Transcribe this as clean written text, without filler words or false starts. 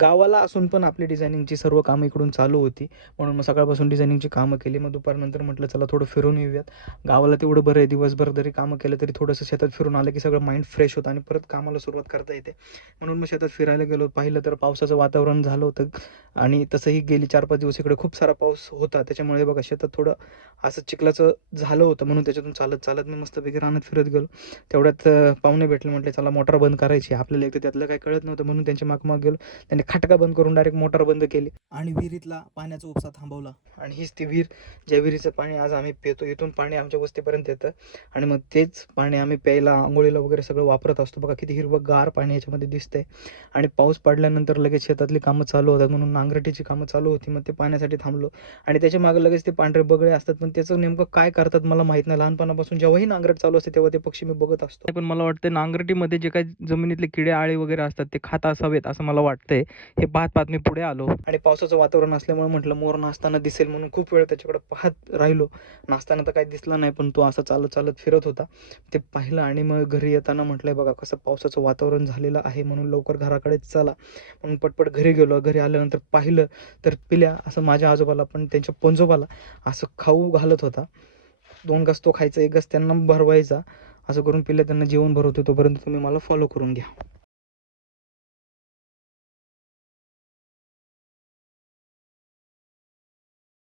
गावाला असून पण आपली डिझायनिंगची सर्व कामं इकडून चालू होती. म्हणून मग सकाळपासून डिझायनिंगची कामं केली. मग दुपारनंतर म्हटलं चला थोडं फिरून येऊयात. गावाला तेवढं बरं आहे, दिवसभर जरी कामं केलं तरी थोडंसं शेतात फिरून आलं की सगळं माइंड फ्रेश होतं आणि परत कामाला सुरुवात करता येते. म्हणून मग शेतात फिरायला गेलो. पाहिलं तर पावसाचं वातावरण झालं होतं आणि तसंही गेली 4-5 दिवस इकडे खूप सारा पाऊस होता. त्याच्यामुळे बघा शेतात थोडं असं चिखलाचं झालं होतं, म्हणून त्याच्यातून चालत मी मस्तपैकी रानात फिरत गेलो. तेवढ्यात पाहुणे भेटले. म्हटले चला मोटार बंद करायची. आपल्याला एक तर त्यातलं काही कळत नव्हतं, म्हणून त्यांच्या मागोमाग गेलो. त्यांनी खटका बंद करून डायरेक्ट मोटार बंद केली आणि विहिरीतला पाण्याचा उपसा थांबवला. आणि हीच ती विहीर, ज्या विहिरीचं पाणी आज आम्ही पितो. इथून पाणी आमच्या वस्तीपर्यंत येतं आणि मग तेच पाणी आम्ही प्यायला, अंघोळीला वगैरे सगळं वापरत असतो. बघा किती हिरवंगार पाणी याच्यामध्ये दिसतंय. आणि पाऊस पडल्यानंतर लगेच शेतातली कामं चालू होतात, म्हणून नांगरटीची कामं चालू होती. मग ते पाण्यासाठी थांबलो आणि त्याच्या मागे लगेच ते पांढरे बगळे असतात, पण त्याचं नेमकं काय करतात मला माहीत नाही. लहानपणापासून जेव्हाही नांगरट चालू असते तेव्हा ते पक्षी मी बघत असतो. पण मला वाटतं नांगरटीमध्ये जे काही जमिनीतले किडे आळे वगैरे असतात ते खात असावेत असं मला वाटतंय. हे पाहत मी पुढे आलो आणि पावसाचं वातावरण असल्यामुळे म्हटलं मोर नाचताना दिसेल म्हणून खूप वेळ त्याच्याकडे पाहत राहिलो. नाचताना तर काही दिसलं नाही, पण तो असा चालत फिरत होता. ते पाहिलं आणि मग घरी येताना म्हटलंय बघा कसं पावसाचं वातावरण झालेलं आहे, म्हणून लवकर घराकडे चला म्हणून पटपट घरी गेलो. घरी आल्यानंतर पाहिलं तर पिल्या असं माझ्या आजोबाला पण त्यांच्या पंजोबाला असं खाऊ घालत होता. 2 घास तो खायचा, 1 घास त्यांना भरवायचा. असं करून पिल्या त्यांना जेवण भरवतो. तोपर्यंत तुम्ही मला फॉलो करून घ्या.